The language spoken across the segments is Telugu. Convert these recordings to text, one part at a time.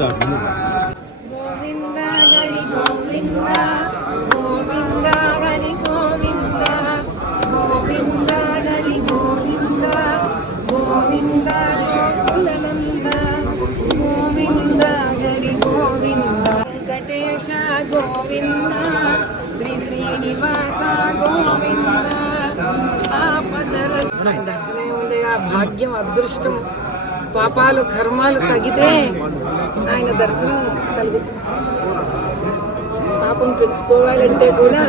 గోవింద హరి గోవింద గోవింద హరి గోవింద గోవింద హరి గోవింద గోవింద గోకులనంద గోవింద హరి గోవింద వెంకటేశ గోవింద శ్రీ శ్రీనివాస గోవింద ఆపదర దర్శనం ఉంది. ఆ భాగ్యం అదృష్టం పాపాలు కర్మాలు తగ్గితే ఆయన దర్శనం కలుగుతుంది. పాపం పెంచుకోవాలంటే కూడా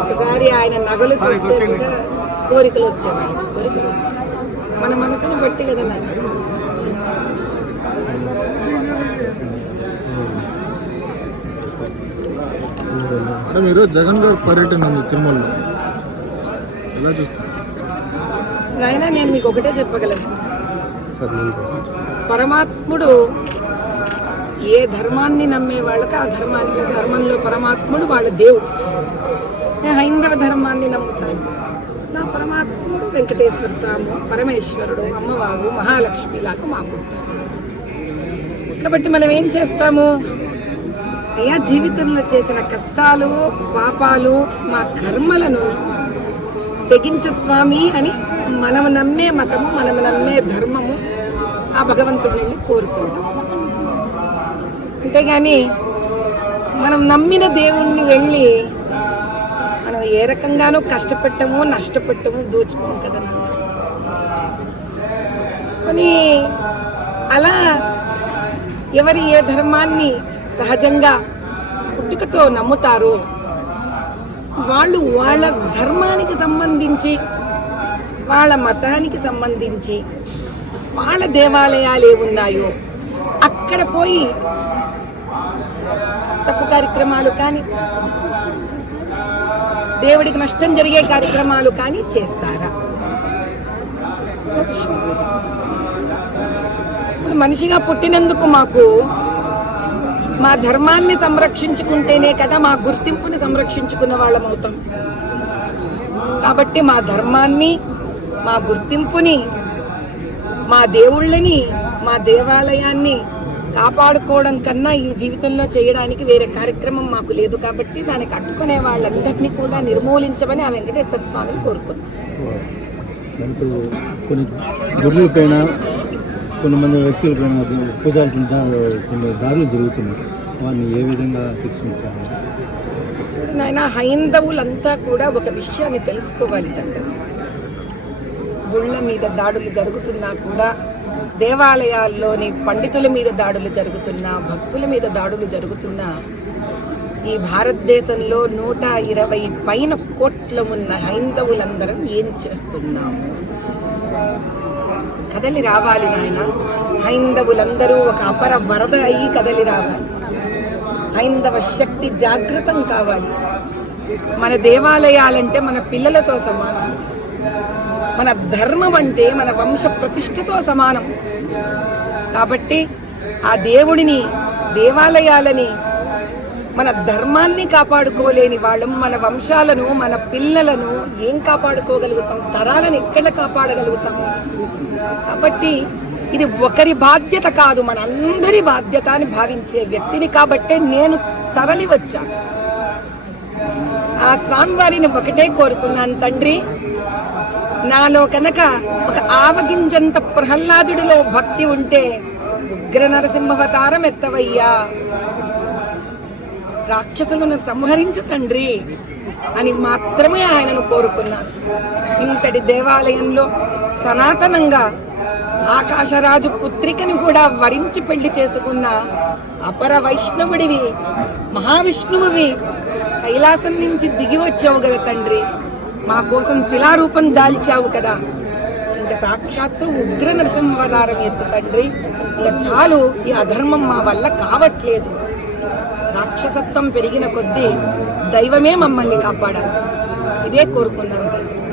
ఒకసారి ఆయన నగలు చూస్తే కూడా కోరికలు వచ్చేవాడు. కోరికలు వస్తాయి మన మనసును బట్టి కదా. మీరు జగన్ గారి పర్యటన ఉంది తిరుమలలో, ఎలా చూస్తారు? అయినా నేను మీకు ఒకటే చెప్పగలను, పరమాత్ముడు ఏ ధర్మాన్ని నమ్మే వాళ్ళకి ఆ ధర్మంలో పరమాత్ముడు వాళ్ళ దేవుడు. నేను హైందవ ధర్మాన్ని నమ్ముతాను. నా పరమాత్ముడు వెంకటేశ్వర స్వామి, పరమేశ్వరుడు, అమ్మవారు, మహాలక్ష్మి లాగా మాకుంటారు. కాబట్టి మనం ఏం చేస్తాము? అయ్యా జీవితంలో చేసిన కష్టాలు పాపాలు మా కర్మలను తెగించు స్వామి అని మనం నమ్మే మతము, మనం నమ్మే ధర్మము ఆ భగవంతుడిని వెళ్ళి కోరుకుంటాం. అంతేగాని మనం నమ్మిన దేవుణ్ణి వెళ్ళి మనం ఏ రకంగానూ కష్టపెట్టము, నష్టపెట్టము, దోచుకోము కదా. కానీ అలా ఎవరు ఏ ధర్మాన్ని సహజంగా పుట్టుకతో నమ్ముతారో వాళ్ళు వాళ్ళ ధర్మానికి సంబంధించి, వాళ్ళ మతానికి సంబంధించి వాళ్ళ దేవాలయాలు ఏమున్నాయో అక్కడ పోయి తప్పు కార్యక్రమాలు కానీ దేవుడికి నష్టం జరిగే కార్యక్రమాలు కానీ చేస్తారా? మనిషిగా పుట్టినందుకు మాకు మా ధర్మాన్ని సంరక్షించుకుంటేనే కదా మా గుర్తింపుని సంరక్షించుకున్న వాళ్ళం అవుతాం. కాబట్టి మా ధర్మాన్ని, మా గుర్తింపుని, మా దేవుళ్ళని, మా దేవాలయాన్ని కాపాడుకోవడం కన్నా ఈ జీవితంలో చేయడానికి వేరే కార్యక్రమం మాకు లేదు. కాబట్టి దానికి అడ్డుకునే వాళ్ళందరినీ కూడా నిర్మూలించమని ఆ వెంకటేశ్వర స్వామిని కోరుకున్నాం. కొన్ని గురువులపైన, కొంతమంది వ్యక్తులపైన పూజలు కొన్ని దారులు జరుగుతున్నాయి, వారిని ఏ విధంగా శిక్షించాలి? చూడు నాయన, హైందవులంతా కూడా ఒక విషయాన్ని తెలుసుకోవాలి తండ్రి. గుళ్ళ మీద దాడులు జరుగుతున్నా కూడా, దేవాలయాల్లోని పండితుల మీద దాడులు జరుగుతున్నా, భక్తుల మీద దాడులు జరుగుతున్నా, ఈ భారతదేశంలో 120 పైన కోట్ల ఉన్న హైందవులందరం ఏం చేస్తున్నాము? కదలి రావాలి నాయన. హైందవులందరూ ఒక అపర వరద అయ్యి కదలి రావాలి. హైందవ శక్తి జాగృతం కావాలి. మన దేవాలయాలంటే మన పిల్లలతో సమానం. మన ధర్మం అంటే మన వంశ ప్రతిష్టతో సమానం. కాబట్టి ఆ దేవుడిని, దేవాలయాలని, మన ధర్మాన్ని కాపాడుకోలేని వాళ్ళం మన వంశాలను, మన పిల్లలను ఏం కాపాడుకోగలుగుతాం? తరాలను ఎక్కడ కాపాడగలుగుతాము? కాబట్టి ఇది ఒకరి బాధ్యత కాదు, మనందరి బాధ్యత అని భావించే వ్యక్తిని. కాబట్టే నేను తరలి వచ్చాను. ఆ స్వామివారిని ఒకటే కోరుకున్నాను, తండ్రి నాలో కనుక ఒక ఆవగింజంత ప్రహ్లాదుడిలో భక్తి ఉంటే ఉగ్ర నరసింహావతారం ఎత్తవయ్యా, రాక్షసులను సంహరించు తండ్రి అని మాత్రమే ఆయనను కోరుకున్నాను. ఇంతటి దేవాలయంలో సనాతనంగా ఆకాశరాజు పుత్రికను కూడా వరించి పెళ్లి చేసుకున్న అపర వైష్ణవుడివి, మహావిష్ణువువి, కైలాసం నుంచి దిగి వచ్చావు కదా తండ్రి, మా కోసం శిలారూపం దాల్చావు కదా. ఇంకా సాక్షాత్తు ఉగ్ర నరసింహావతారం ఎత్తు తండ్రి. ఇంకా చాలు, ఈ అధర్మం మా వల్ల కావట్లేదు. రాక్షసత్వం పెరిగిన కొద్దీ దైవమే మమ్మల్ని కాపాడాలి. ఇదే కోరుకున్నాను తండ్రి.